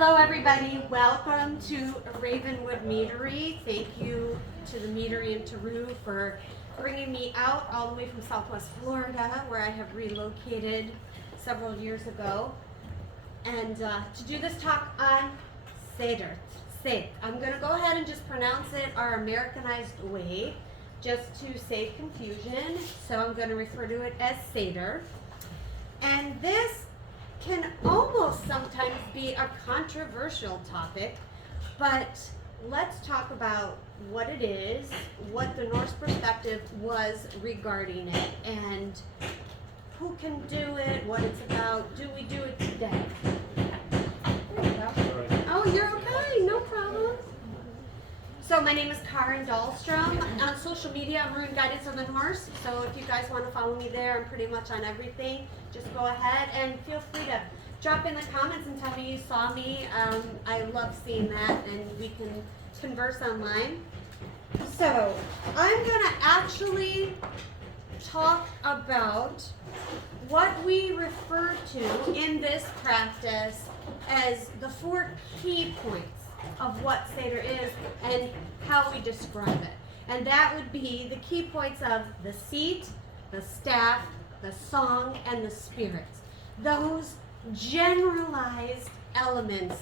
Hello everybody, welcome to Ravenwood Meadery. Thank you to the Meadery in Taru for bringing me out all the way from Southwest Florida, where I have relocated several years ago, and to do this talk on Seiđr. I'm going to go ahead and just pronounce it our Americanized way, just to save confusion, so I'm going to refer to it as Seiđr. And this can almost sometimes be a controversial topic, but let's talk about what it is, what the Norse perspective was regarding it, and who can do it, what it's about. Do we do it today? There you go. Oh, you're okay, no problem. So my name is Karen Dahlstrom. On social media, I'm Maroon Guidance on the Norse. So if you guys want to follow me there, I'm pretty much on everything. Just go ahead and feel free to drop in the comments and tell me you saw me. I love seeing that, and we can converse online. So I'm going to actually talk about what we refer to in this practice as the 4 key points of what Seiđr is and how we describe it. And that would be the key points of the seat, the staff, the song, and the spirits. Those generalized elements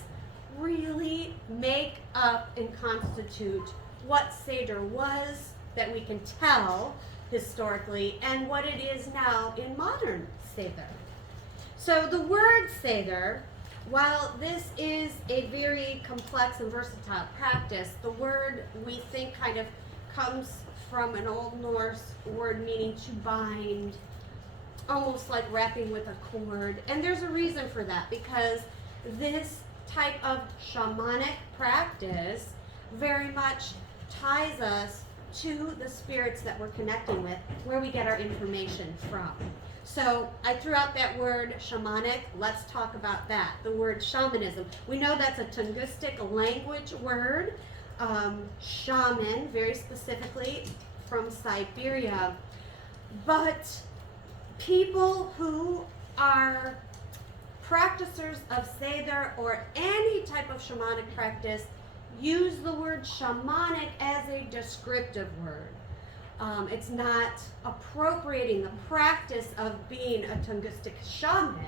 really make up and constitute what Seiđr was, that we can tell historically, and what it is now in modern Seiđr. So the word Seiđr, while this is a very complex and versatile practice, the word we think kind of comes from an Old Norse word meaning to bind, almost like wrapping with a cord. And there's a reason for that, because this type of shamanic practice very much ties us to the spirits that we're connecting with, where we get our information from. So I threw out that word shamanic. Let's talk about that. The word shamanism. We know that's a Tungusic language word. Shaman, very specifically from Siberia. But people who are practitioners of Seiđr or any type of shamanic practice use the word shamanic as a descriptive word. It's not appropriating the practice of being a Tungusic shaman.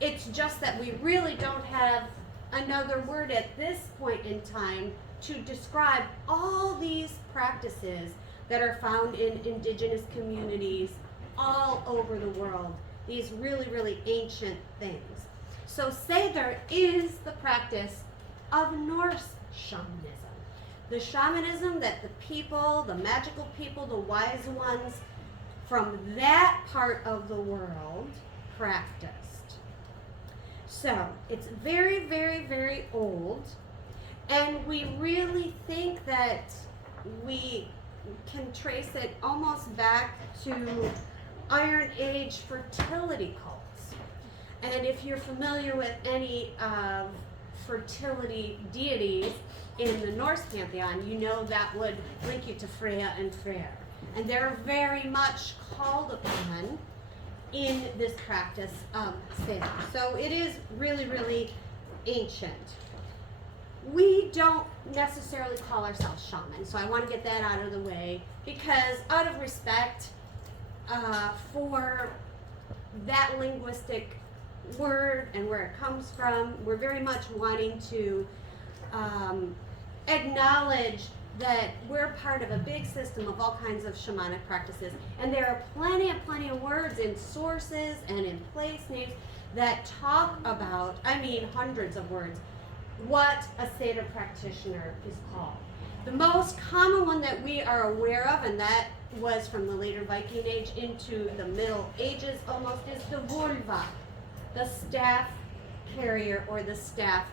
It's just that we really don't have another word at this point in time to describe all these practices that are found in indigenous communities all over the world. These really, really ancient things. So Seiđr is the practice of Norse shamanism. The shamanism that the people, the magical people, the wise ones from that part of the world practiced. So it's very, very, very old, and we really think that we can trace it almost back to Iron Age fertility cults. And if you're familiar with any of fertility deities in the Norse pantheon, you know that would link you to Freya and Freyr. And they're very much called upon in this practice of Seiđr. So it is really, really ancient. We don't necessarily call ourselves shamans, so I want to get that out of the way, because out of respect for that linguistic word and where it comes from, we're very much wanting to acknowledge that we're part of a big system of all kinds of shamanic practices, and there are plenty of words in sources and in place names that talk about, I mean hundreds of words, what a Seiđr practitioner is called. The most common one that we are aware of, and that was from the later Viking Age into the Middle Ages almost, is the vulva, the staff carrier or the staff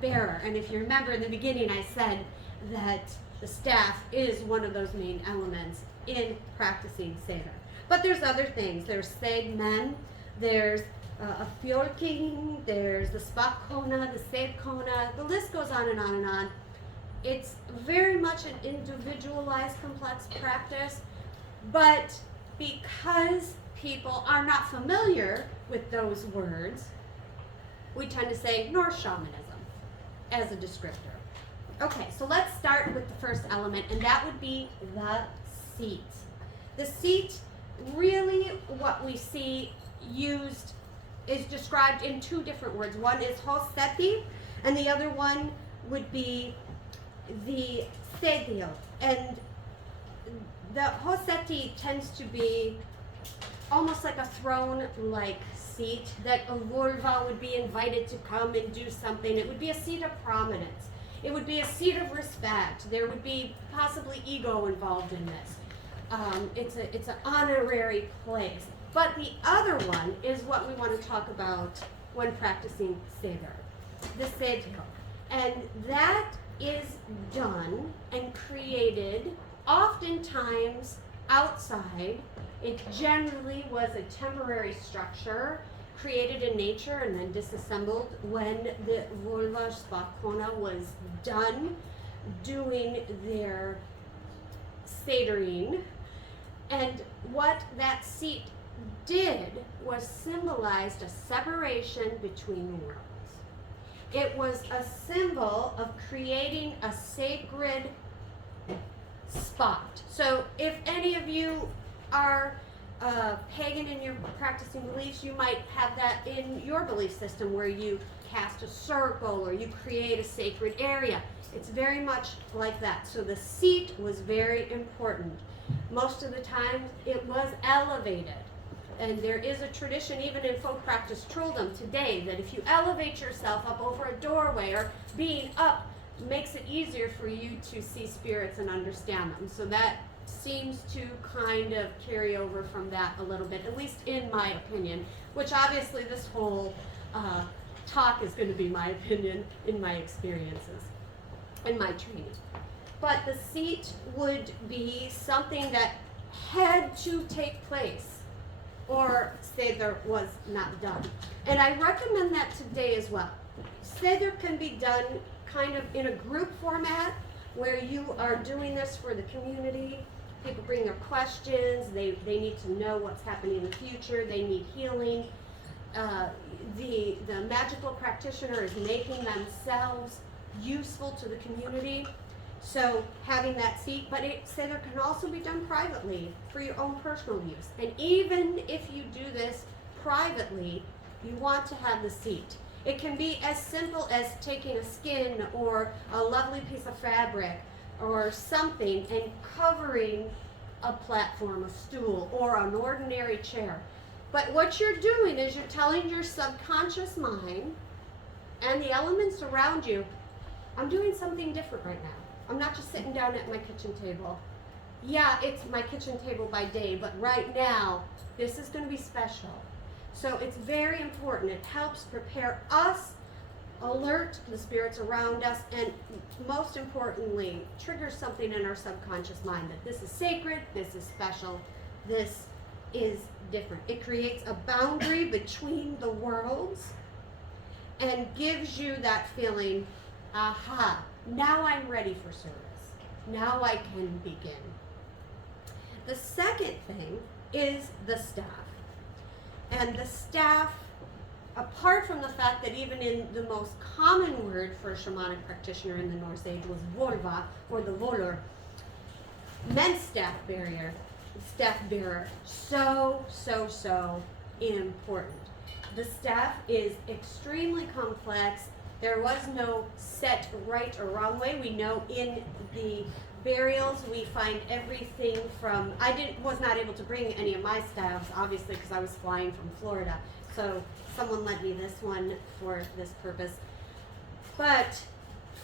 bearer. And if you remember in the beginning, I said that the staff is one of those main elements in practicing Seiđr. But there's other things. There's segmen, there's a fjolking, there's the spakkona, the seidkona. The list goes on and on and on. It's very much an individualized, complex practice, but because people are not familiar with those words, we tend to say Norse shamanism. as a descriptor. Okay, so let's start with the first element, and that would be the seat. The seat, really what we see used is described in two different words. One is hoseti, and the other one would be the Seiđr. And the hoseti tends to be almost like a throne-like seat that a vulva would be invited to come and do something. It would be a seat of prominence. It would be a seat of respect. There would be possibly ego involved in this. It's an honorary place. But the other one is what we want to talk about when practicing Seiđr, the Seiđr. And that is done and created oftentimes outside. It generally was a temporary structure created in nature and then disassembled when the vulva spakona was done doing their Seiđring. And what that seat did was symbolized a separation between the worlds. It was a symbol of creating a sacred spot. So if any of you are pagan in your practicing beliefs, you might have that in your belief system where you cast a circle or you create a sacred area. It's very much like that. So the seat was very important. Most of the time it was elevated. And there is a tradition even in folk practice trulldom today that if you elevate yourself up over a doorway or being up makes it easier for you to see spirits and understand them. So that seems to kind of carry over from that a little bit, at least in my opinion, which obviously this whole talk is going to be my opinion in my experiences, in my training. But the seat would be something that had to take place or Seiđr was not done. And I recommend that today as well. Seiđr can be done kind of in a group format where you are doing this for the community. People bring their questions, they need to know what's happening in the future, they need healing. The magical practitioner is making themselves useful to the community. So having that seat, but Seiđr can also be done privately for your own personal use. And even if you do this privately, you want to have the seat. It can be as simple as taking a skin or a lovely piece of fabric or something and covering a platform, a stool, or an ordinary chair. But what you're doing is you're telling your subconscious mind and the elements around you, I'm doing something different right now. I'm not just sitting down at my kitchen table. Yeah, it's my kitchen table by day, but right now, this is going to be special. So it's very important. It helps prepare us, alert the spirits around us, and most importantly, triggers something in our subconscious mind that this is sacred, this is special, this is different. It creates a boundary between the worlds and gives you that feeling, aha, now I'm ready for service. Now I can begin. The second thing is the staff. And the staff, apart from the fact that even in the most common word for a shamanic practitioner in the Norse Age was vulva, or the volur, meant staff bearer. So important. The staff is extremely complex. There was no set right or wrong way. We know in the burials we find everything from, was not able to bring any of my staffs, obviously, because I was flying from Florida. So someone lent me this one for this purpose. But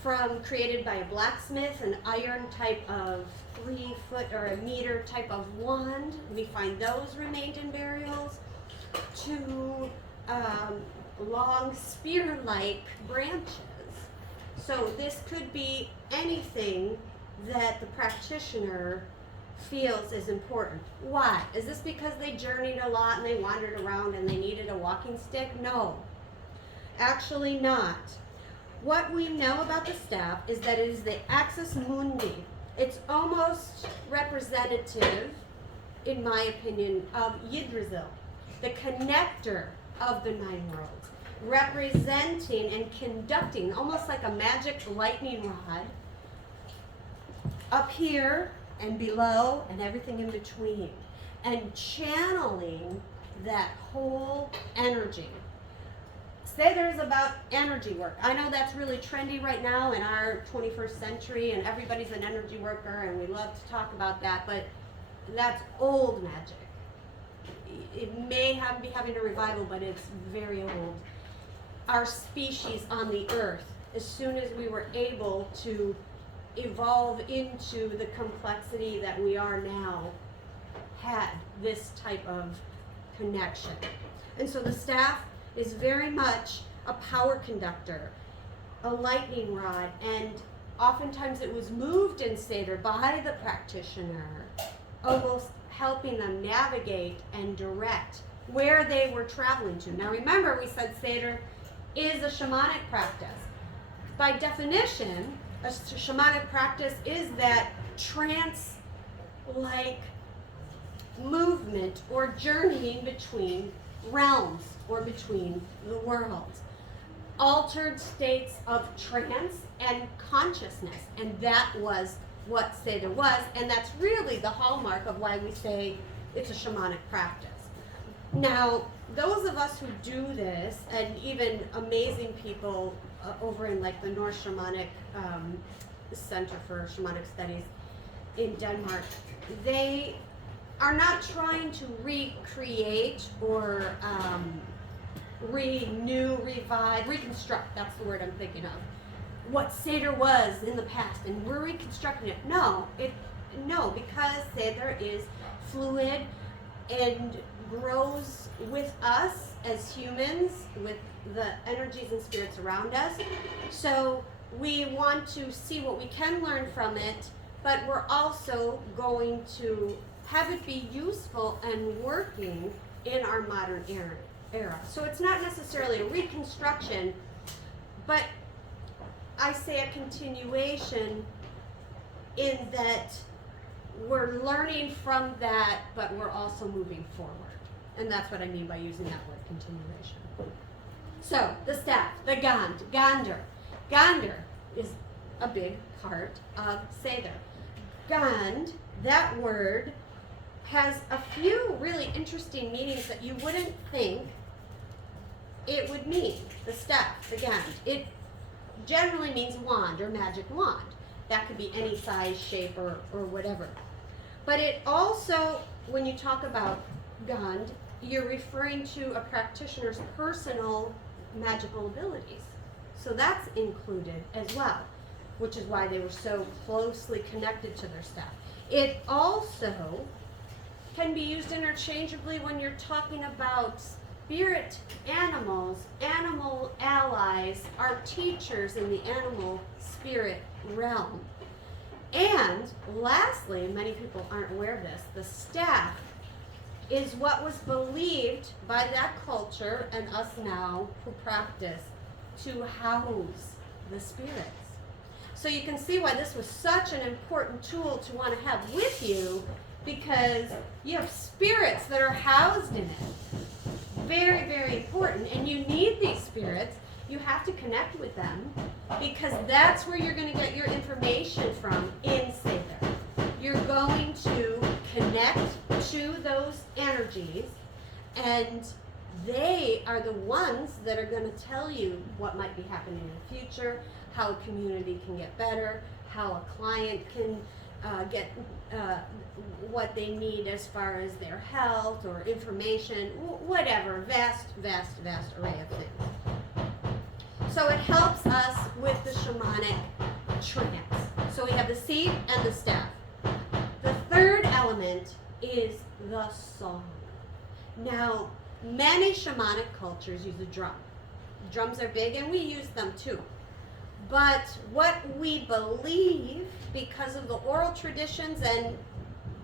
from created by a blacksmith, an iron type of 3 foot or a meter type of wand, we find those remained in burials, to long spear-like branches. So this could be anything that the practitioner feels is important. Why? Is this because they journeyed a lot and they wandered around and they needed a walking stick? No, actually not. What we know about the staff is that it is the axis mundi. It's almost representative, in my opinion, of Yggdrasil, the connector of the 9 worlds. representing and conducting, almost like a magic lightning rod, up here and below and everything in between, and channeling that whole energy. Seiđr is about energy work. I know that's really trendy right now in our 21st century, and everybody's an energy worker, and we love to talk about that, but that's old magic. It may be having a revival, but it's very old. Our species on the earth, as soon as we were able to evolve into the complexity that we are now, had this type of connection. And so the staff is very much a power conductor, a lightning rod, and oftentimes it was moved in Seiđr by the practitioner, almost helping them navigate and direct where they were traveling to. Now remember, we said Seiđr is a shamanic practice. By definition, a shamanic practice is that trance-like movement or journeying between realms or between the worlds. Altered states of trance and consciousness. And that was what Seiđr was, and that's really the hallmark of why we say it's a shamanic practice. Now, those of us who do this, and even amazing people over in like the North Shamanic Center for Shamanic Studies in Denmark, they are not trying to recreate or renew, revive, reconstruct, that's the word I'm thinking of, what Seiđr was in the past, and we're reconstructing it. No, because Seiđr is fluid and grows with us as humans, with the energies and spirits around us. So we want to see what we can learn from it, but we're also going to have it be useful and working in our modern era. So it's not necessarily a reconstruction, but I say a continuation in that we're learning from that, but we're also moving forward. And that's what I mean by using that word, continuation. So, the staff, the Gandr. Gandr is a big part of Seiđr. Gand, that word, has a few really interesting meanings that you wouldn't think it would mean. The staff, the Gand. It generally means wand or magic wand. That could be any size, shape, or whatever. But it also, when you talk about Gand, you're referring to a practitioner's personal magical abilities. So that's included as well, which is why they were so closely connected to their staff. It also can be used interchangeably when you're talking about spirit animals, animal allies, our teachers in the animal spirit realm. And lastly, many people aren't aware of this, the staff is what was believed by that culture and us now who practice to house the spirits. So you can see why this was such an important tool to want to have with you, because you have spirits that are housed in it. Very, very important. And you need these spirits. You have to connect with them, because that's where you're going to get your information from in Seiđr. You're going to connect to those energies, and they are the ones that are going to tell you what might be happening in the future, how a community can get better, how a client can get what they need as far as their health or information, whatever, vast array of things. So it helps us with the shamanic trance. So we have the seed and the staff. The third element is the song. Now, many shamanic cultures use a drum. Drums are big, and we use them too. But what we believe, because of the oral traditions and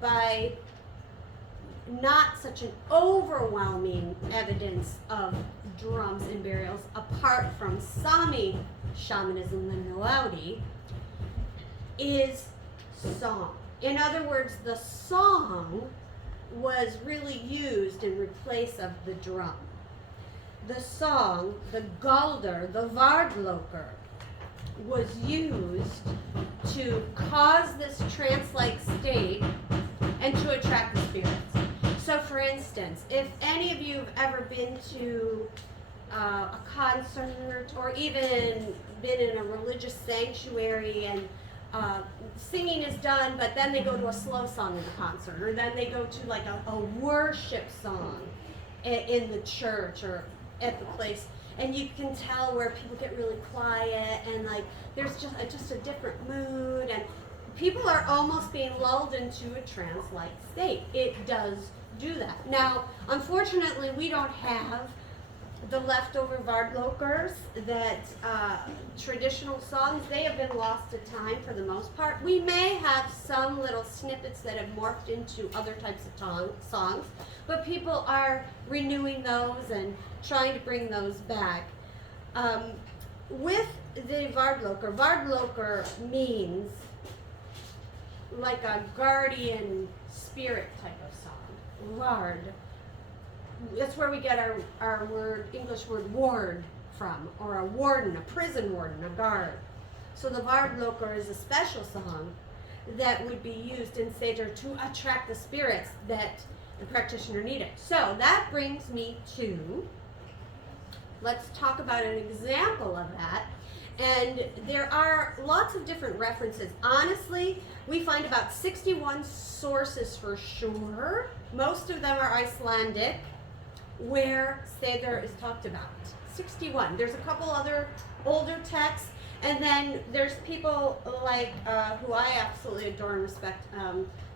by not such an overwhelming evidence of drums in burials, apart from Sami shamanism, the Naudi, is song. In other words, the song was really used in replace of the drum. the song, the galder, the Vardloker, was used to cause this trance-like state and to attract the spirits. So for instance, if any of you have ever been to a concert or even been in a religious sanctuary and singing is done, but then they go to a slow song in the concert, or then they go to like a worship song in the church or at the place, and you can tell where people get really quiet and like there's just a different mood, and people are almost being lulled into a trance-like state. It does do that. Now, unfortunately, we don't have the leftover Vardlokers that traditional songs, they have been lost to time for the most part. We may have some little snippets that have morphed into other types of songs, but people are renewing those and trying to bring those back. With the Vardloker means like a guardian spirit type of song. Vard. That's where we get our word, English word ward from, or a warden, a prison warden, a guard. So the Vardloker is a special song that would be used in Seiđr to attract the spirits that the practitioner needed. So that brings me to, let's talk about an example of that. And there are lots of different references. Honestly, we find about 61 sources for sure. Most of them are Icelandic, where Seiđr is talked about. 61. There's a couple other older texts, and then there's people like who I absolutely adore and respect,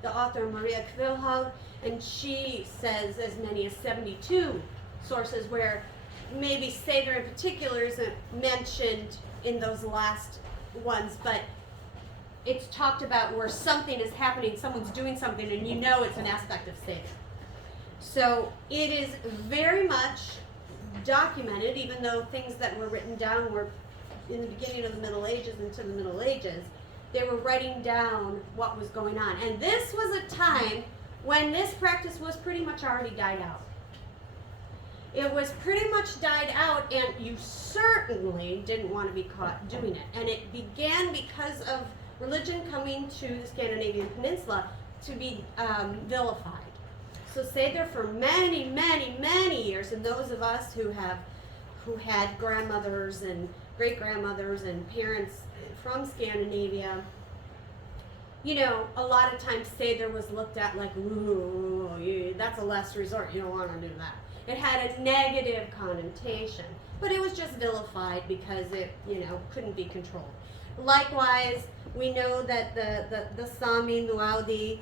the author Maria Kvilhaug, and she says as many as 72 sources where maybe Seiđr in particular isn't mentioned in those last ones, but it's talked about where something is happening, someone's doing something, and you know it's an aspect of Seiđr. So it is very much documented, even though things that were written down were in the beginning of the Middle Ages into the Middle Ages. They were writing down what was going on. And this was a time when this practice was pretty much already died out. It was pretty much died out, and you certainly didn't want to be caught doing it. And it began because of religion coming to the Scandinavian peninsula to be vilified. So Seiđr for many, many, many years, and those of us who had grandmothers and great-grandmothers and parents from Scandinavia, you know, a lot of times Seiđr was looked at like, ooh, that's a last resort, you don't want to do that. It had a negative connotation, but it was just vilified because it, you know, couldn't be controlled. Likewise, we know that the Sami Nuaudi,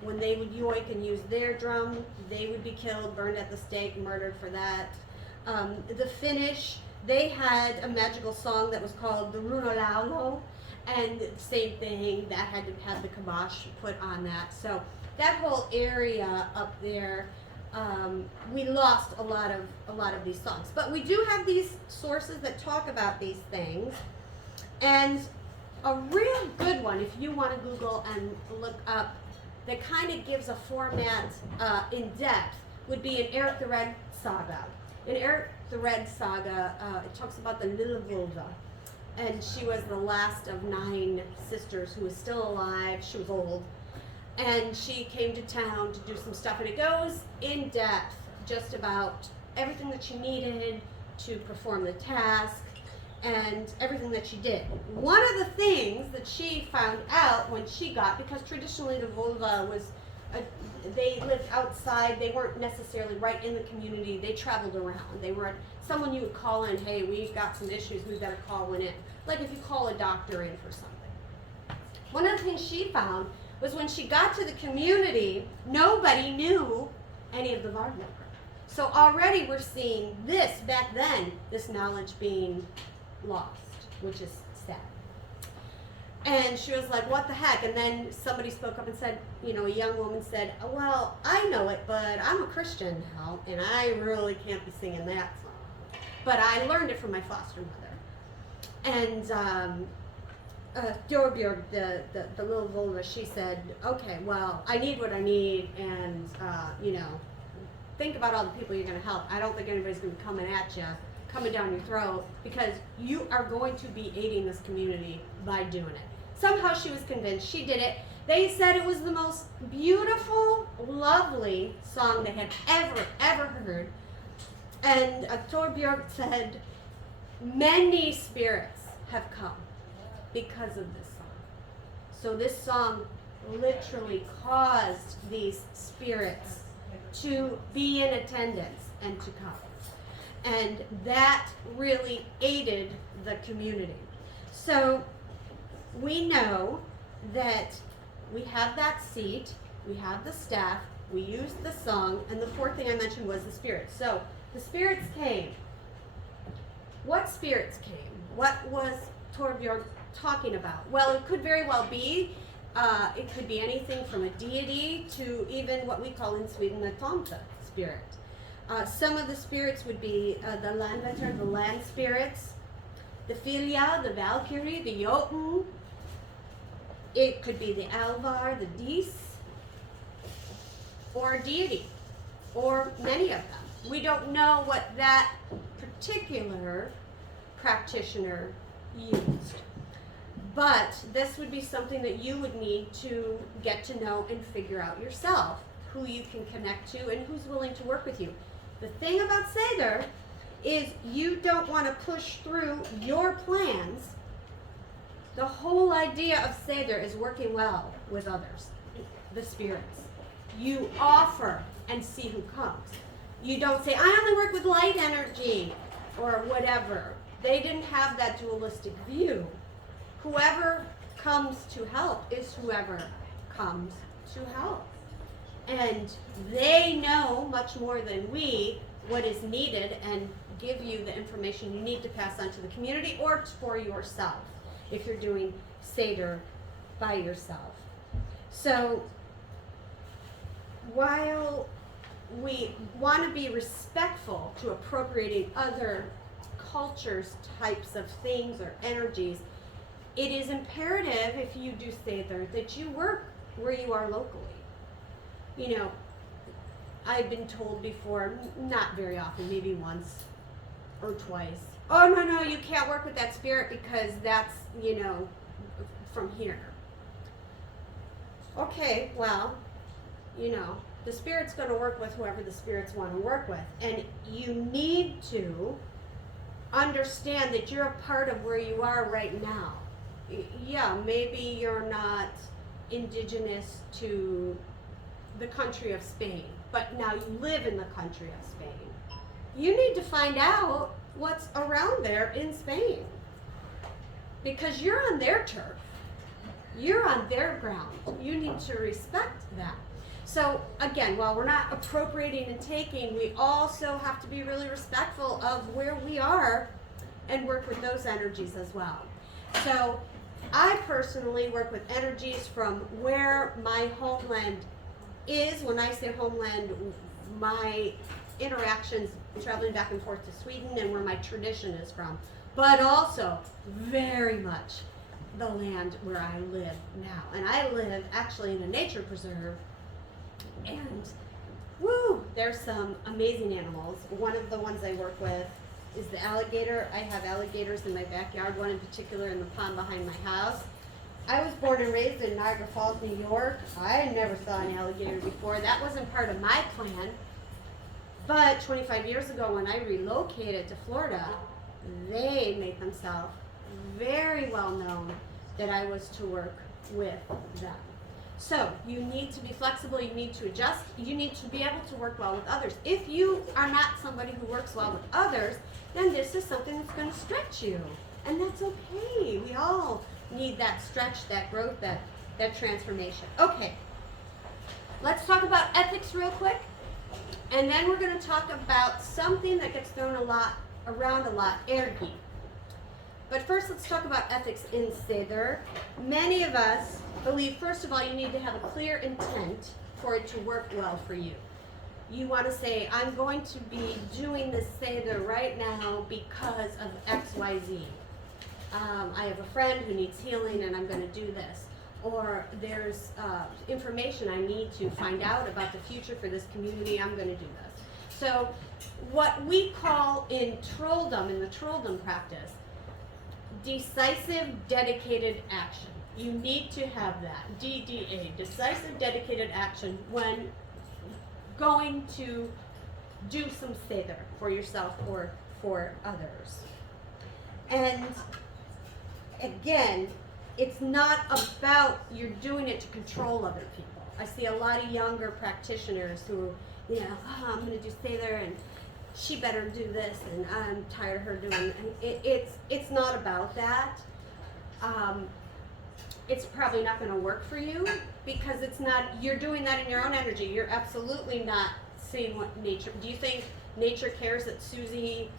when they would yoik and use their drum, they would be killed, burned at the stake, murdered for that. The Finnish, they had a magical song that was called the Runolaulo, and same thing, that had to have the kibosh put on that. So that whole area up there, we lost a lot of these songs. But we do have these sources that talk about these things, and a real good one, if you want to Google and look up, that kind of gives a format in depth, would be in Eric the Red saga. In Eric the Red saga, it talks about the Little Vulva, and she was the last of 9 sisters who was still alive. She was old, and she came to town to do some stuff, and it goes in depth just about everything that she needed to perform the task and everything that she did. One of the things that she found out when she got, because traditionally the vulva was, they lived outside, they weren't necessarily right in the community, they traveled around. They were someone you would call in, hey, we've got some issues, we better call one in. Like if you call a doctor in for something. One of the things she found was when she got to the community, nobody knew any of the Vardloker. So already we're seeing this, back then, this knowledge being lost, which is sad. And she was like, what the heck? And then somebody spoke up and said, you know, a young woman said, well, I know it, but I'm a Christian now, and I really can't be singing that song. But I learned it from my foster mother. And Thorbjörg, the little vulva, she said, okay, well, I need what I need, and, you know, think about all the people you're going to help. I don't think anybody's going to be coming at you, coming down your throat, because you are going to be aiding this community by doing it. Somehow she was convinced. She did it. They said it was the most beautiful, lovely song they had ever heard. And Torbjörn said, many spirits have come because of this song. So this song literally caused these spirits to be in attendance and to come. And that really aided the community. So we know that we have that seat, we have the staff, we used the song, and the fourth thing I mentioned was the spirits. So the spirits came. What spirits came? What was Torbjörn talking about? Well, it could very well be, it could be anything from a deity to even what we call in Sweden a tomte spirit. Some of the spirits would be the landvetter, the land spirits, the Filja, the Valkyrie, the Jotun. It could be the Alvar, the Dis, or a deity, or many of them. We don't know what that particular practitioner used. But this would be something that you would need to get to know and figure out yourself, who you can connect to and who's willing to work with you. The thing about Seiđr is you don't want to push through your plans. The whole idea of Seiđr is working well with others, the spirits. You offer and see who comes. You don't say, I only work with light energy or whatever. They didn't have that dualistic view. Whoever comes to help is whoever comes to help. And they know much more than we what is needed and give you the information you need to pass on to the community or for yourself if you're doing Seiđr by yourself. So while we want to be respectful to appropriating other cultures, types of things or energies, it is imperative if you do Seiđr that you work where you are locally. You know, I've been told before, not very often, maybe once or twice, oh no, you can't work with that spirit because that's, you know, from here. Okay, well, you know, the spirit's going to work with whoever the spirits want to work with. And you need to understand that you're a part of where you are right now. Yeah, maybe you're not indigenous to the country of Spain, but now you live in the country of Spain. You need to find out what's around there in Spain, because you're on their turf. You're on their ground. You need to respect that. So again, while we're not appropriating and taking, we also have to be really respectful of where we are and work with those energies as well. So I personally work with energies from where my homeland is. When I say homeland, my interactions traveling back and forth to Sweden and where my tradition is from, but also very much the land where I live now. And I live actually in a nature preserve, and woo, there's some amazing animals. One of the ones I work with is the alligator. I have alligators in my backyard, one in particular in the pond behind my house. I was born and raised in Niagara Falls, New York. I never saw an alligator before. That wasn't part of my plan. But 25 years ago when I relocated to Florida, they made themselves very well known that I was to work with them. So you need to be flexible, you need to adjust, you need to be able to work well with others. If you are not somebody who works well with others, then this is something that's going to stretch you. And that's okay. We all need that stretch, that growth, that transformation. Okay, let's talk about ethics real quick. And then we're going to talk about something that gets thrown around a lot, ergi. But first, let's talk about ethics in Seiđr. Many of us believe, first of all, you need to have a clear intent for it to work well for you. You want to say, I'm going to be doing this Seiđr right now because of X, Y, Z. I have a friend who needs healing and I'm going to do this. Or there's information I need to find out about the future for this community, I'm going to do this. So what we call in trolldom, in the trolldom practice, decisive, dedicated action. You need to have that, DDA, decisive, dedicated action, when going to do some Seiđr for yourself or for others. And again, it's not about you're doing it to control other people. I see a lot of younger practitioners who, I'm going to do Seiđr and she better do this and I'm tired of her doing it. It's not about that. It's probably not going to work for you because it's not, you're doing that in your own energy. You're absolutely not seeing what nature, do you think nature cares that Susie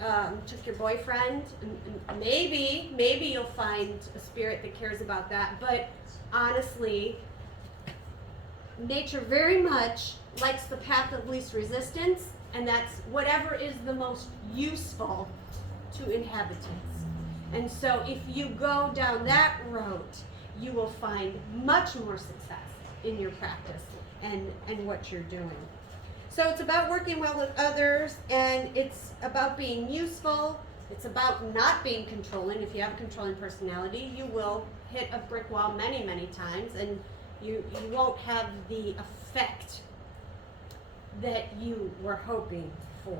took your boyfriend? Maybe you'll find a spirit that cares about that, but honestly, nature very much likes the path of least resistance, and that's whatever is the most useful to inhabitants. And so if you go down that route, you will find much more success in your practice and what you're doing. So it's about working well with others, and it's about being useful. It's about not being controlling. If you have a controlling personality, you will hit a brick wall many, many times, and you won't have the effect that you were hoping for.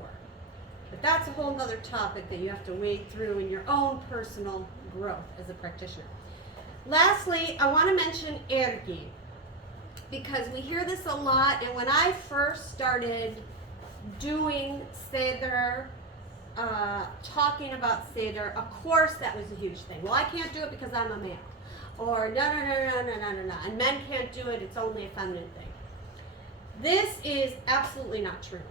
But that's a whole other topic that you have to wade through in your own personal growth as a practitioner. Lastly, I want to mention ergi, because we hear this a lot, and when I first started doing Seiđr, talking about Seiđr, of course that was a huge thing. Well, I can't do it because I'm a male. Or no, and men can't do it, it's only a feminine thing. This is absolutely not true.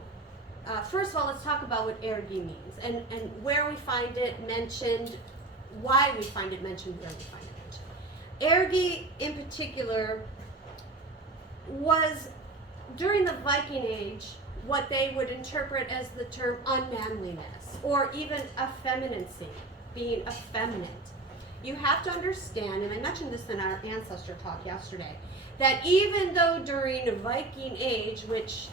First of all, let's talk about what ergi means and where we find it mentioned, why we find it mentioned, where we find it mentioned. Ergi in particular was, during the Viking Age, what they would interpret as the term unmanliness or even effeminacy, being effeminate. You have to understand, and I mentioned this in our ancestor talk yesterday, that even though during the Viking Age, which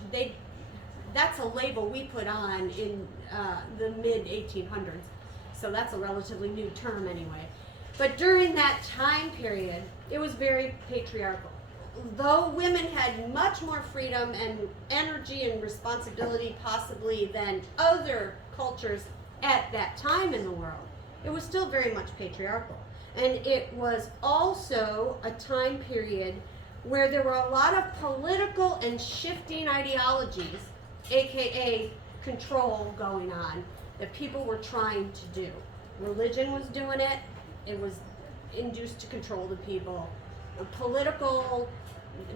that's a label we put on in the mid-1800s, so that's a relatively new term anyway, but during that time period, it was very patriarchal. Though women had much more freedom and energy and responsibility possibly than other cultures at that time in the world, it was still very much patriarchal. And it was also a time period where there were a lot of political and shifting ideologies, aka control, going on that people were trying to do. Religion was doing it. It was induced to control the people. Political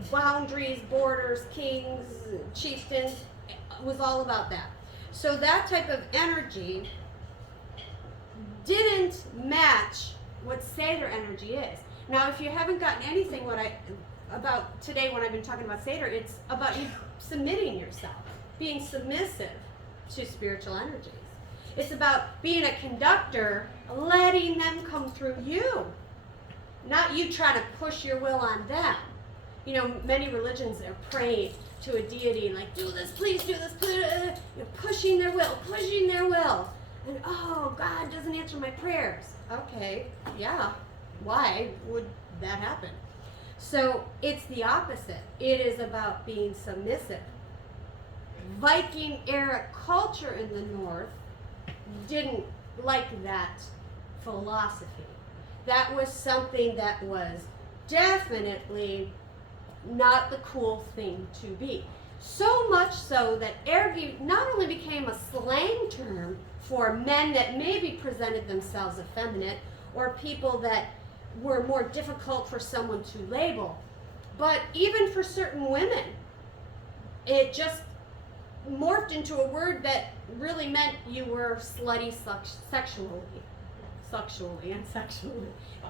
boundaries, borders, kings, chieftains, was all about that. So that type of energy didn't match what Seiđr energy is. Now, if you haven't gotten anything about today when I've been talking about Seiđr, it's about you submitting yourself, being submissive to spiritual energies. It's about being a conductor, letting them come through you, not you trying to push your will on them. You know, many religions are praying to a deity and like, do this, please do this, please. You're pushing their will. And oh, God doesn't answer my prayers. Okay, yeah, why would that happen? So it's the opposite. It is about being submissive. Viking era culture in the north didn't like that philosophy. That was something that was definitely not the cool thing to be. So much so that ergi not only became a slang term for men that maybe presented themselves effeminate or people that were more difficult for someone to label, but even for certain women, it just morphed into a word that really meant you were slutty sexually.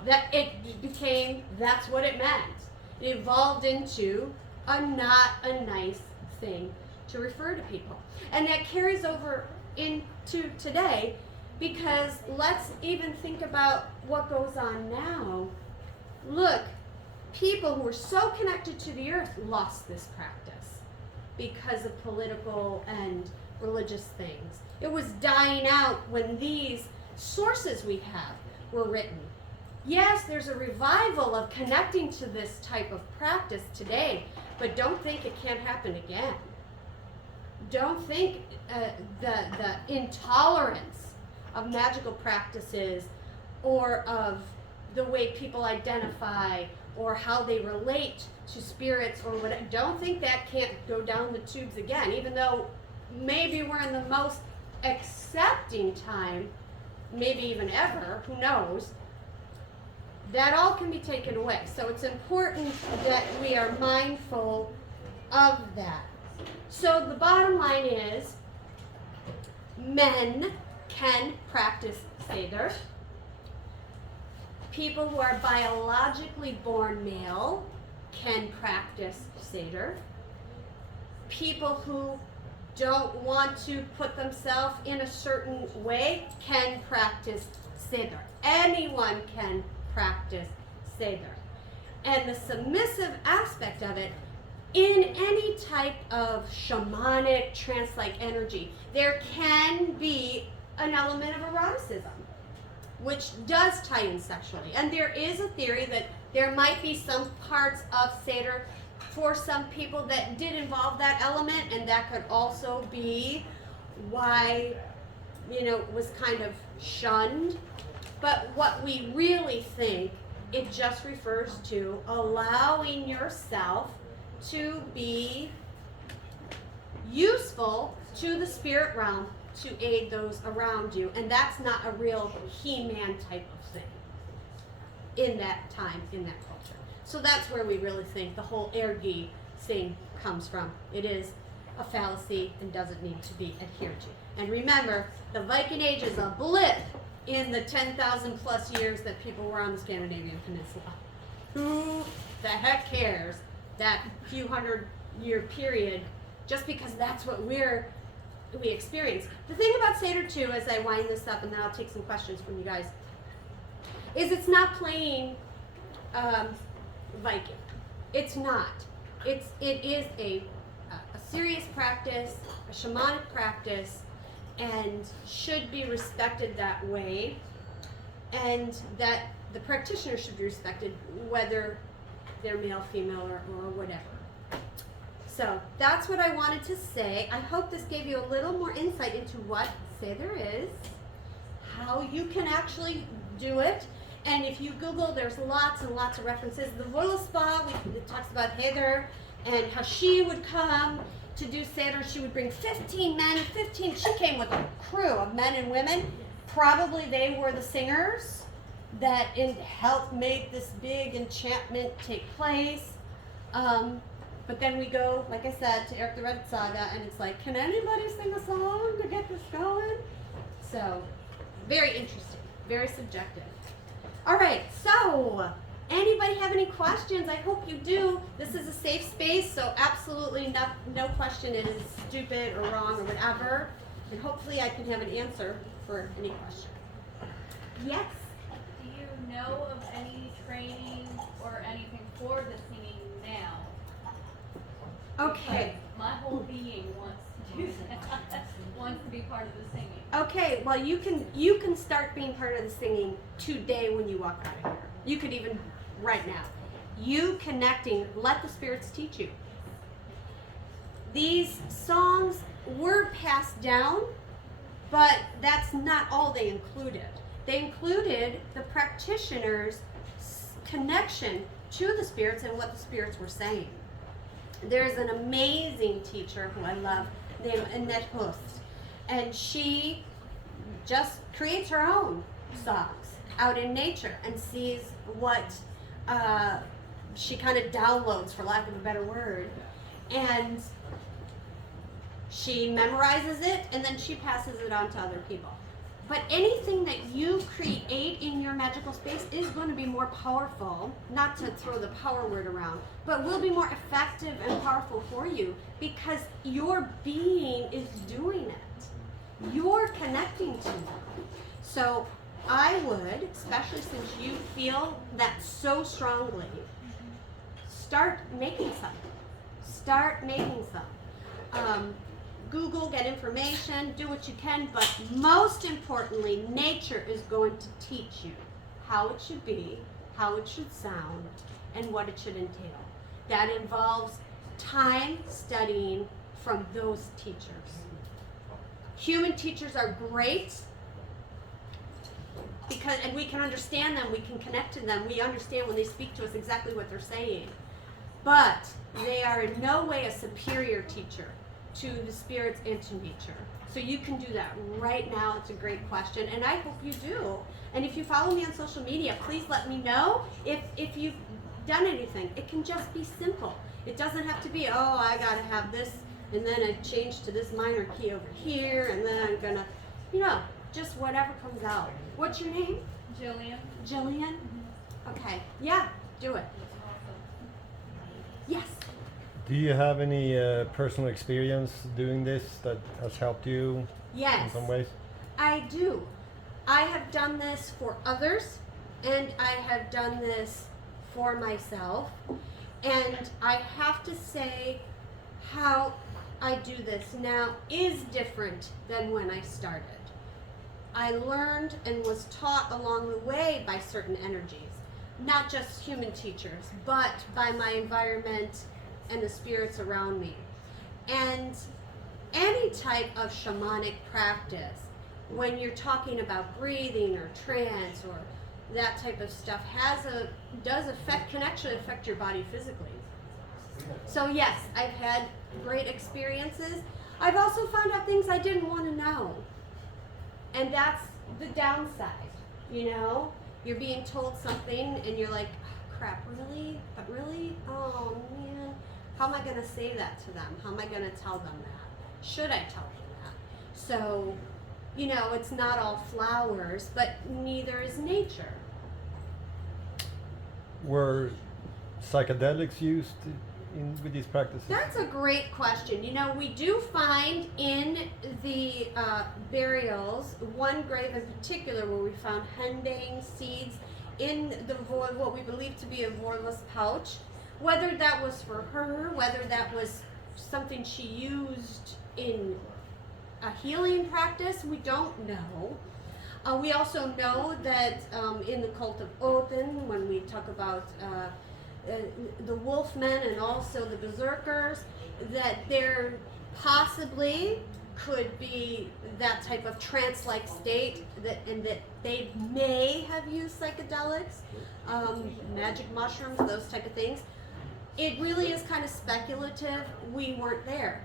That it became, that's what it meant. It evolved into not a nice thing to refer to people. And that carries over into today, because let's even think about what goes on now. Look, people who were so connected to the earth lost this practice. because of political and religious things. It was dying out when these sources we have were written. Yes, there's a revival of connecting to this type of practice today, but don't think it can't happen again. Don't think the intolerance of magical practices or of the way people identify or how they relate to spirits or whatever. Don't think that can't go down the tubes again, even though maybe we're in the most accepting time, maybe even ever, who knows. That all can be taken away. So it's important that we are mindful of that. So the bottom line is, men can practice Seiđr. People who are biologically born male can practice Seiđr. People who don't want to put themselves in a certain way can practice Seiđr. Anyone can practice Seiđr. And the submissive aspect of it, in any type of shamanic, trance-like energy, there can be an element of eroticism, which does tie in sexually. And there is a theory that there might be some parts of Seiđr for some people that did involve that element, and that could also be why, it was kind of shunned. But what we really think, it just refers to allowing yourself to be useful to the spirit realm to aid those around you. And that's not a real He-Man type of thing in that time, in that culture. So that's where we really think the whole ergi thing comes from. It is a fallacy and doesn't need to be adhered to. And remember, the Viking Age is a blip in the 10,000 plus years that people were on the Scandinavian Peninsula. Who the heck cares that few hundred-year period, just because that's what we experience. The thing about Seiđr too, as I wind this up, and then I'll take some questions from you guys, is it's not playing Viking. It's not. It is a serious practice, a shamanic practice, and should be respected that way, and that the practitioner should be respected, whether they're male, female, or whatever. So that's what I wanted to say. I hope this gave you a little more insight into what Seiđr is, how you can actually do it, and if you Google, there's lots and lots of references. The Voluspa, it talks about Heather, and how she would come to do Seiđr. She would bring 15 men, she came with a crew of men and women. Probably they were the singers that helped make this big enchantment take place. But then we go, like I said, to Erik the Red Saga, and it's like, can anybody sing a song to get this going? So, very interesting, very subjective. All right, so anybody have any questions? I hope you do. This is a safe space, so absolutely no question it is stupid or wrong or whatever. And hopefully I can have an answer for any question. Yes? Do you know of any training or anything for the singing now? Okay. Because my whole being wants to do that, wants to be part of the singing. Okay, well you can start being part of the singing today when you walk out of here. You could even right now. You connecting, let the spirits teach you. These songs were passed down, but that's not all they included. They included the practitioner's connection to the spirits and what the spirits were saying. There's an amazing teacher who I love named Annette Host, and she just creates her own songs out in nature and sees what she kind of downloads, for lack of a better word, and she memorizes it and then she passes it on to other people. But anything that you create in your magical space is going to be more powerful, not to throw the power word around, but will be more effective and powerful for you because your being is doing it. You're connecting to it. So I would, especially since you feel that so strongly, start making some. Start making some. Google, get information, do what you can, but most importantly, nature is going to teach you how it should be, how it should sound, and what it should entail. That involves time studying from those teachers. Human teachers are great because, and we can understand them, we can connect to them, we understand when they speak to us exactly what they're saying. But they are in no way a superior teacher to the spirits and to nature. So you can do that right now. It's a great question, and I hope you do. And if you follow me on social media, please let me know if you've done anything. It can just be simple. It doesn't have to be, oh, I gotta have this, and then I change to this minor key over here, and then I'm gonna, just whatever comes out. What's your name? Jillian. Jillian? Okay, yeah, do it. Yes. Do you have any personal experience doing this that has helped you Yes. in some ways? I do. I have done this for others, and I have done this for myself. And I have to say, how I do this now is different than when I started. I learned and was taught along the way by certain energies, not just human teachers, but by my environment and the spirits around me. And any type of shamanic practice, when you're talking about breathing or trance or that type of stuff, can actually affect your body physically. So yes, I've had great experiences. I've also found out things I didn't want to know. And that's the downside, You're being told something and you're like, oh, crap, really? But really? Oh man, how am I going to say that to them? How am I going to tell them that? Should I tell them that? So, it's not all flowers, but neither is nature. Were psychedelics used with these practices? That's a great question. We do find in the burials, one grave in particular where we found henbane seeds in what we believe to be a vorless pouch. Whether that was for her, whether that was something she used in a healing practice, we don't know. We also know that in the cult of Odin, when we talk about the wolfmen and also the berserkers, that there possibly could be that type of trance-like state, and that they may have used psychedelics, magic mushrooms, those type of things. It really is kind of speculative. We weren't there.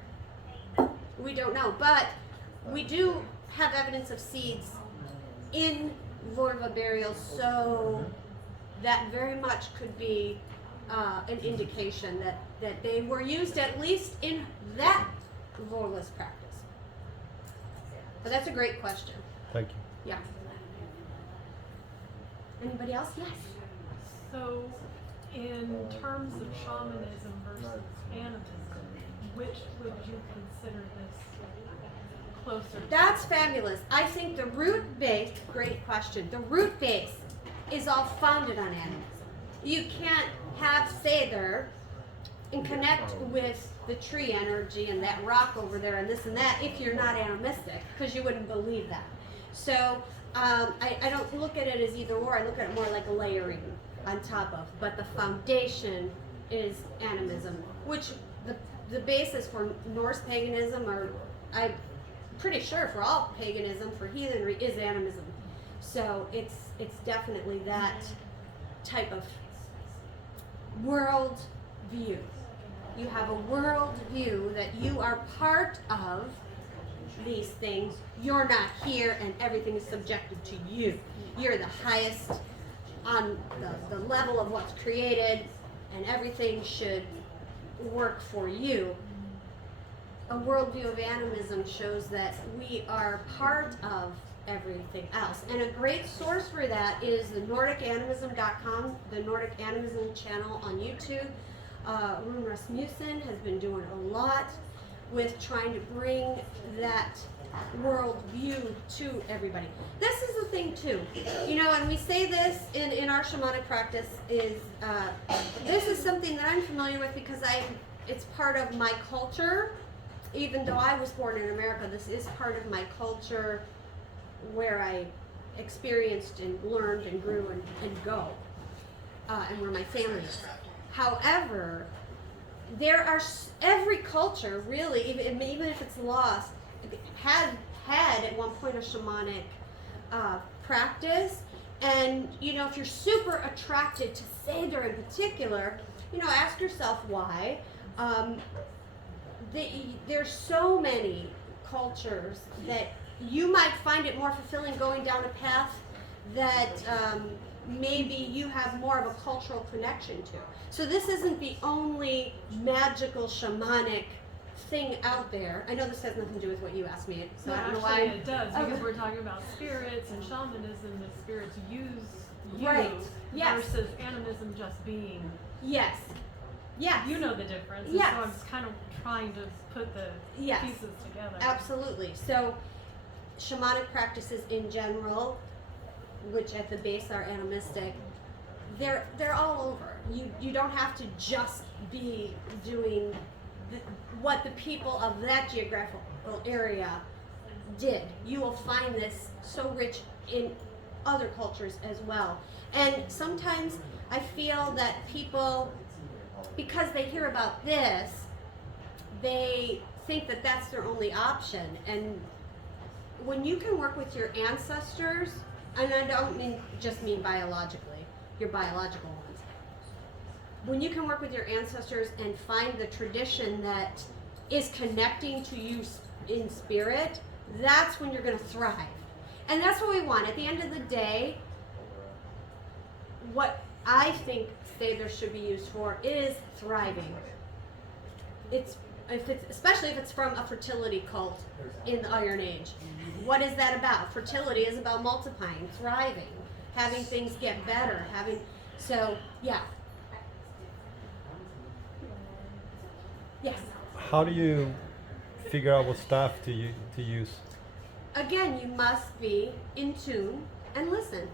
We don't know, but we do have evidence of seeds in Vorva burials, so that very much could be an indication that they were used at least in that Vorless practice. But that's a great question. Thank you. Yeah. Anybody else? Yes. So, in terms of shamanism versus animism, which would you consider this closer to? That's fabulous. I think the root base, great question. The root base is all founded on animism. You can't have Seiđr and connect with the tree energy and that rock over there and this and that if you're not animistic, because you wouldn't believe that. So I don't look at it as either or. I look at it more like a layering on top of. But the foundation is animism, which the basis for Norse paganism, or I'm pretty sure for all paganism, for heathenry, is animism. So it's definitely that type of world view. You have a world view that you are part of these things. You're not here and everything is subjected to you. You're the highest on the level of what's created, and everything should work for you. A worldview of animism shows that we are part of everything else. And a great source for that is the NordicAnimism.com, the Nordic Animism channel on YouTube. Rune Rasmussen has been doing a lot with trying to bring that world view to everybody. This is the thing too, and we say this in our shamanic practice, is this is something that I'm familiar with because it's part of my culture, even though I was born in America, this is part of my culture where I experienced and learned and grew and go, and where my family is. However, there are every culture really, even if it's lost, had at one point a shamanic practice. And you know, if you're super attracted to Seiđr in particular, you know, ask yourself why. There's so many cultures that you might find it more fulfilling going down a path that maybe you have more of a cultural connection to. So this isn't the only magical shamanic thing out there. I know this has nothing to do with what you asked me, so No, I don't know actually why. it does, Oh. because we're talking about spirits and shamanism, the spirits use you Right. Yes. versus animism just being. Yes. Yes. You know the difference, and Yes. so I'm just kind of trying to put the Yes. pieces together. Absolutely. So, shamanic practices in general, which at the base are animistic, they're all over. You don't have to just be doing what the people of that geographical area did. You will find this so rich in other cultures as well. And sometimes I feel that people, because they hear about this, they think that that's their only option. And when you can work with your ancestors, and I don't just mean biologically, your biological ones. When you can work with your ancestors and find the tradition that is connecting to you in spirit, that's when you're going to thrive. And that's what we want. At the end of the day, what I think Seiđr should be used for is thriving. Especially if it's from a fertility cult in the Iron Age. What is that about? Fertility is about multiplying, thriving, having things get better, yeah. Yes. How do you figure out what staff to use? Again, you must be in tune and listen.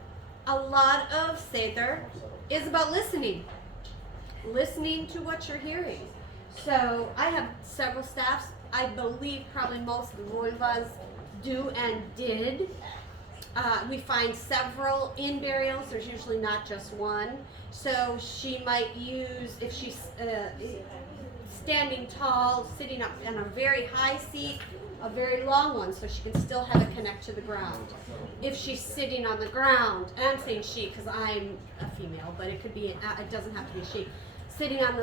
A lot of Seiđr is about listening to what you're hearing. So I have several staffs. I believe probably most of the vulvas do and did. We find several in burials. There's usually not just one. So she might use, if she's standing tall, sitting up in a very high seat, a very long one, so she can still have it connect to the ground. If she's sitting on the ground, and I'm saying she because I'm a female, but it could be, it doesn't have to be she. Sitting on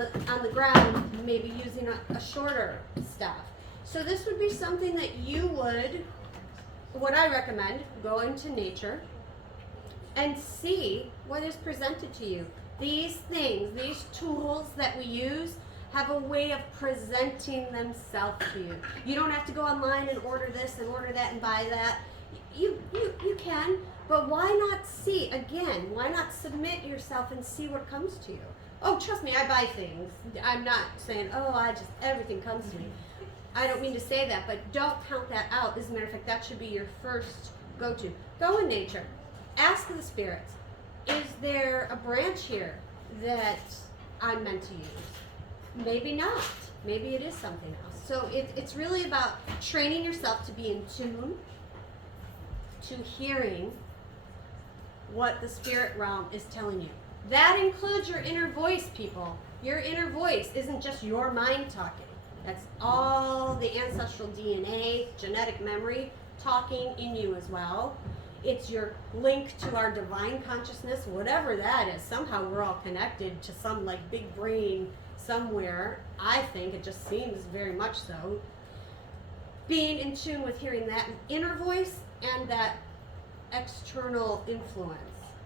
the ground, maybe using a shorter staff. So this would be something that you would, what I recommend, go into nature and see what is presented to you. These things, these tools that we use have a way of presenting themselves to you. You don't have to go online and order this and order that and buy that. You can, but why not see, again, why not submit yourself and see what comes to you? Oh, trust me, I buy things. I'm not saying, everything comes to me. I don't mean to say that, but don't count that out. As a matter of fact, that should be your first go-to. Go in nature. Ask the spirits, is there a branch here that I'm meant to use? Maybe not. Maybe it is something else. So it's really about training yourself to be in tune to hearing what the spirit realm is telling you. That includes your inner voice, people. Your inner voice isn't just your mind talking. That's all the ancestral DNA, genetic memory talking in you as well. It's your link to our divine consciousness, whatever that is. Somehow we're all connected to some like big brain somewhere. I think it just seems very much so. Being in tune with hearing that inner voice and that external influence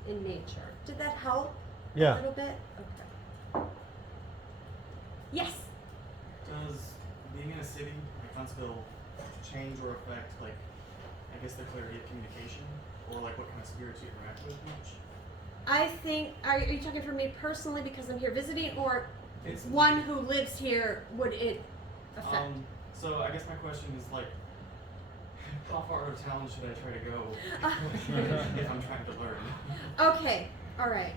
in nature. Did that help? Yeah. A little bit? Okay. Yes? Does being in a city like Huntsville change or affect, like, I guess the clarity of communication, or like what kind of spirits you interact with much? I think, are you talking for me personally because I'm here visiting, or It's one who lives here, would it affect? So I guess my question is like, how far out of town should I try to go if I'm trying to learn? Okay, all right.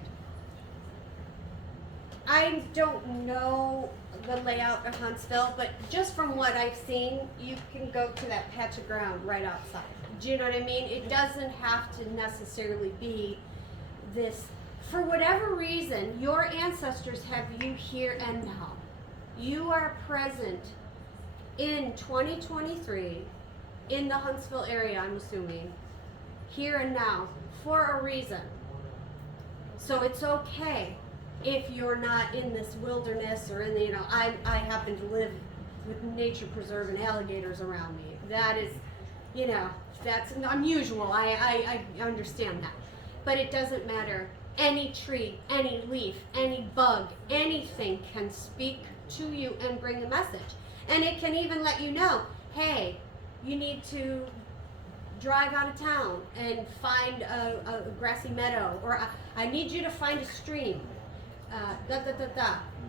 I don't know the layout of Huntsville, but just from what I've seen, you can go to that patch of ground right outside. Do you know what I mean? It doesn't have to necessarily be this. For whatever reason, your ancestors have you here and now. You are present in 2023 in the Huntsville area, I'm assuming, here and now, for a reason. So it's okay if you're not in this wilderness or in the, you know, I happen to live with nature preserve and alligators around me. That is, you know, that's unusual. I understand that. But it doesn't matter. Any tree, any leaf, any bug, anything can speak to you and bring a message. And it can even let you know, hey, you need to drive out of town and find a grassy meadow, or I need you to find a stream.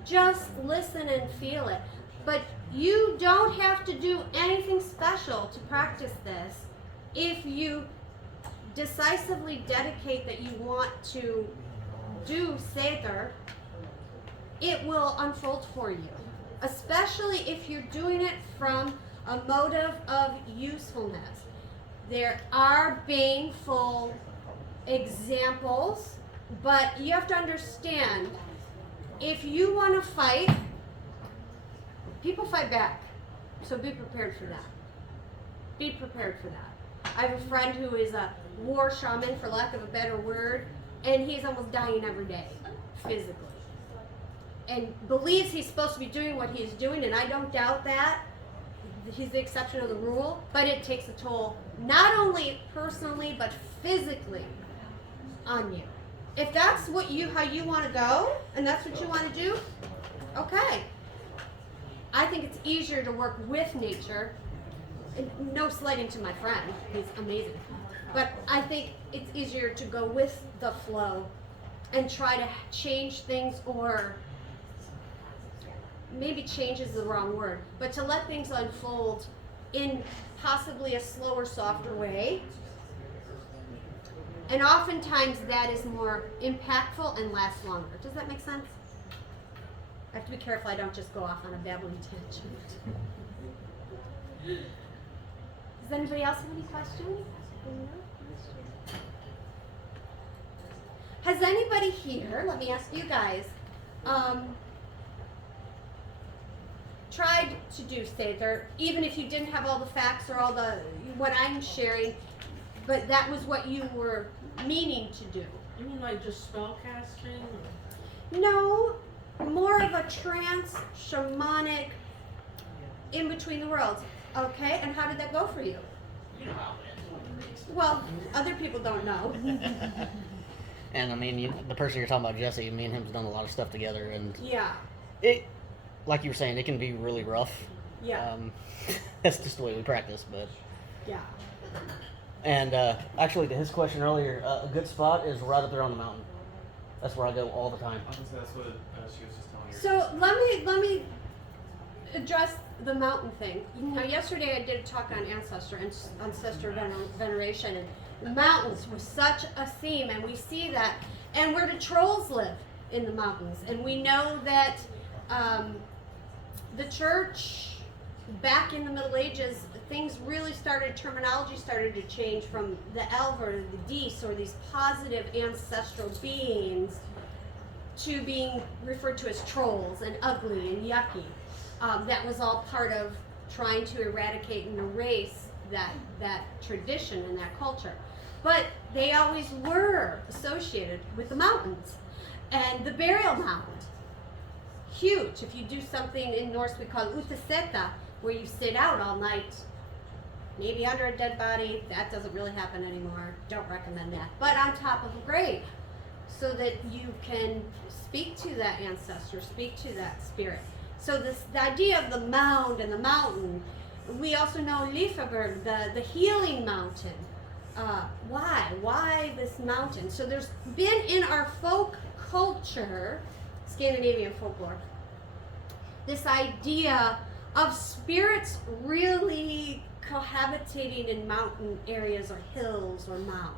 Just listen and feel it. But you don't have to do anything special to practice this. If you decisively dedicate that you want to do Seiđr, it will unfold for you. Especially if you're doing it from a motive of usefulness. There are baneful examples, but you have to understand, if you want to fight, people fight back. So be prepared for that. Be prepared for that. I have a friend who is a war shaman, for lack of a better word, and he's almost dying every day, physically. And believes he's supposed to be doing what he's doing, and I don't doubt that. He's the exception of the rule, but it takes a toll, not only personally, but physically on you. If that's what how you want to go, and that's what you want to do, okay. I think it's easier to work with nature. And no slighting to my friend, he's amazing. But I think it's easier to go with the flow and try to change things, or maybe change is the wrong word, but to let things unfold in possibly a slower, softer way. And oftentimes that is more impactful and lasts longer. Does that make sense? I have to be careful I don't just go off on a babbling tangent. Does anybody else have any questions? Has anybody here, let me ask you guys, tried to do Seiđr, even if you didn't have all the facts or all the what I'm sharing, but that was what you were meaning to do? You mean like just spell casting? No, more of a trance, shamanic, in between the worlds. Okay, and how did that go for you? You know how it is. Well, other people don't know. And I mean, the person you're talking about, Jesse, me and him's done a lot of stuff together, and Yeah, it, like you were saying, it can be really rough. yeah, That's just the way we practice, but. yeah. And actually, to his question earlier, a good spot is right up there on the mountain. That's where I go all the time. Honestly, that's what she was just telling you. So let me address the mountain thing. Now, yesterday I did a talk on ancestor veneration, and the mountains was such a theme, and we see that. And where do trolls live? In the mountains. And we know that the church, back in the Middle Ages, things really terminology started to change from the Elver to the Dees, or these positive ancestral beings, to being referred to as trolls and ugly and yucky. That was all part of trying to eradicate and erase that tradition and that culture. But they always were associated with the mountains. And the burial mound, huge. If you do something in Norse we call utaseta, where you sit out all night, maybe under a dead body. That doesn't really happen anymore. Don't recommend that. But on top of a grave, so that you can speak to that ancestor, speak to that spirit. So the idea of the mound and the mountain, we also know Lifaberg, the healing mountain. Why this mountain? So there's been in our folk culture, Scandinavian folklore, this idea of spirits really cohabitating in mountain areas or hills or mounds.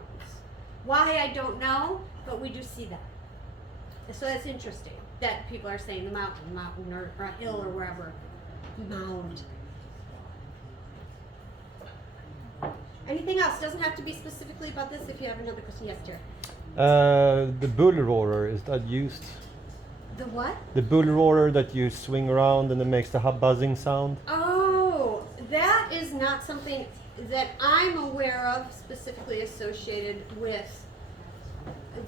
Why, I don't know, but we do see that. So that's interesting. that people are saying the mountain or a hill or wherever. Mound. Anything else? Doesn't have to be specifically about this. If you have another question, yes, dear. The bull roarer, is that used? The what? The bull roarer that you swing around and it makes the buzzing sound? Oh, that is not something that I'm aware of specifically associated with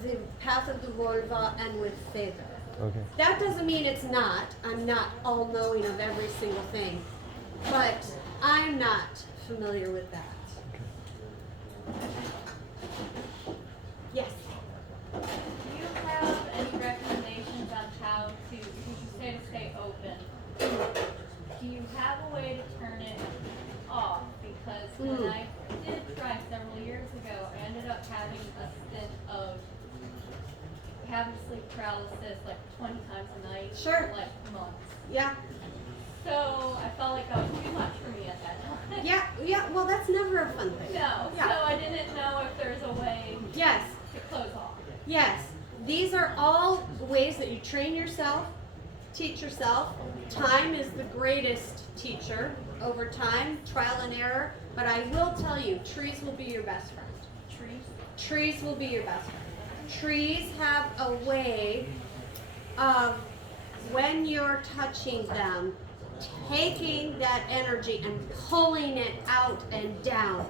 the path of the Volva and with Seiđr. Okay. That doesn't mean it's not. I'm not all-knowing of every single thing. But I'm not familiar with that. Yes. Do you have any recommendations on how to, because you say to stay open, do you have a way to turn it off? Because when I did try several years ago, I ended up having a stint of having sleep paralysis like 20 times a night Sure. for like months. Yeah. So I felt like that was too much for me at that time. Yeah. Well, that's never a fun thing. No, Yeah. so I didn't know if there's a way Yes. to close off. Yes. These are all ways that you train yourself, teach yourself. Time is the greatest teacher over time, trial and error. But I will tell you, trees will be your best friend. Trees. Trees will be your best friend. Trees have a way of, when you're touching them, taking that energy and pulling it out and down.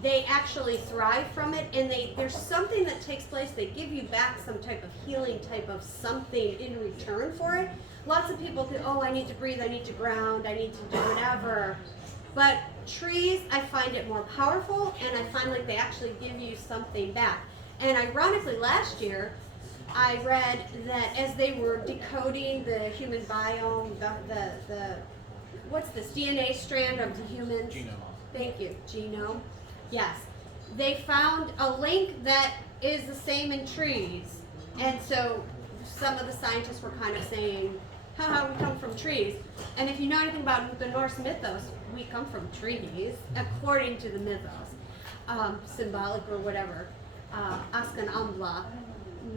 They actually thrive from it, and there's something that takes place. They give you back some type of healing type of something in return for it. Lots of people think, oh, I need to breathe, I need to ground, I need to do whatever. But trees, I find it more powerful, and I find like they actually give you something back. And ironically, last year, I read that as they were decoding the human biome, the what's this, DNA strand of the humans? Genome. Thank you, genome. Yes. They found a link that is the same in trees. And so some of the scientists were kind of saying, haha, we come from trees. And if you know anything about the Norse mythos, we come from trees, according to the mythos, symbolic or whatever. Askan Ambla,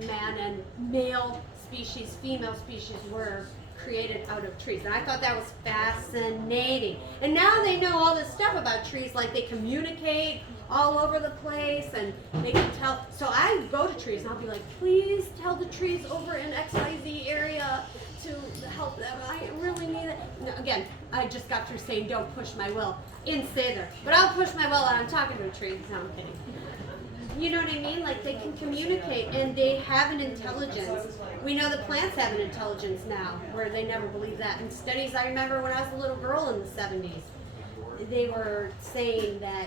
man and male species, female species were created out of trees. And I thought that was fascinating. And now they know all this stuff about trees, like they communicate all over the place and they can tell. So I go to trees and I'll be like, please tell the trees over in XYZ area to help them. I really need it. No, again, I just got through saying don't push my will in Seiđr. But I'll push my will and I'm talking to a tree. No, I'm kidding. You know what I mean? Like they can communicate and they have an intelligence. We know the plants have an intelligence now, where they never believed that. In studies, I remember when I was a little girl in the 70s, they were saying that,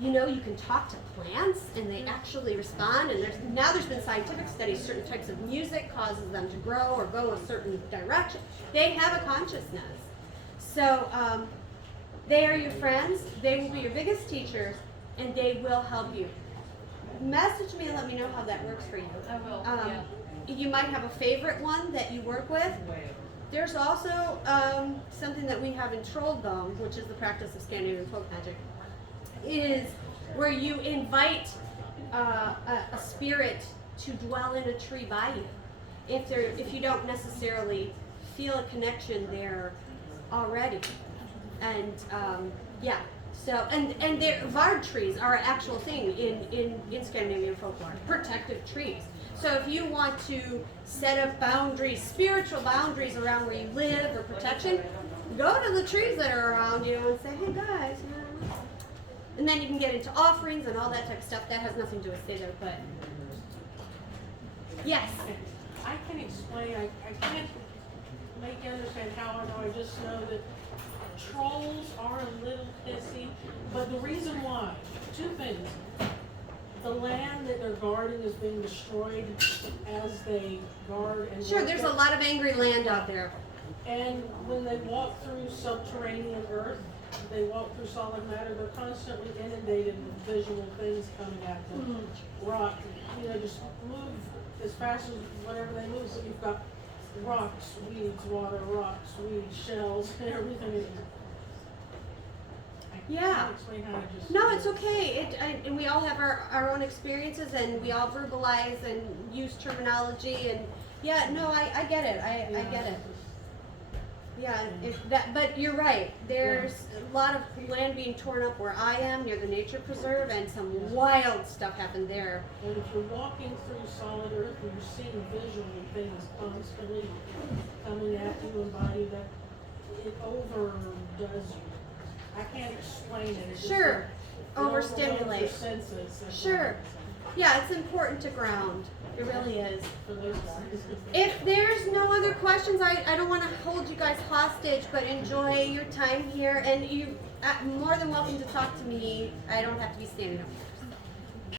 you know, you can talk to plants and they actually respond. And there's been scientific studies, certain types of music causes them to grow or go a certain direction. They have a consciousness. So they are your friends. They will be your biggest teachers, and they will help you. Message me and let me know how that works for you. I will. Yeah. You might have a favorite one that you work with. There's also something that we have in Trolldom, which is the practice of Scandinavian folk magic, is where you invite a spirit to dwell in a tree by you. If you don't necessarily feel a connection there already, and yeah. So, and Vard trees are an actual thing in Scandinavian folklore, protective trees. So if you want to set up boundaries, spiritual boundaries around where you live or protection, go to the trees that are around you and say, hey guys, you know. And then you can get into offerings and all that type of stuff. That has nothing to do with Seiđr, but yes. I can explain, I can't make you understand how I know, I just know that trolls are a little pissy, but the reason why, two things. The land that they're guarding is being destroyed as they guard and Sure, work there's it. a lot of angry land out there. And when they walk through subterranean earth, they walk through solid matter, they're constantly inundated with visual things coming at them. Rock, you know, just move as fast as whatever they move. So you've got rocks, weeds, water, rocks, weeds, shells, everything. I Yeah. can't explain how I just. No, it's okay. And we all have our own experiences, and we all verbalize and use terminology, and Yeah, no, I get it. I get it. Yeah, but you're right. There's a lot of land being torn up where I am, near the nature preserve, and some wild stuff happened there. And if you're walking through solid earth and you're seeing visually things constantly coming at you and by you, that it overdoes you. I can't explain it. It's just Sure. like it overwhelms Overstimulates. your senses. That's Sure. Yeah, it's important to ground. It really is. For those guys. If there's no other questions, I don't want to hold you guys hostage, but enjoy your time here. And you more than welcome to talk to me. I don't have to be standing up.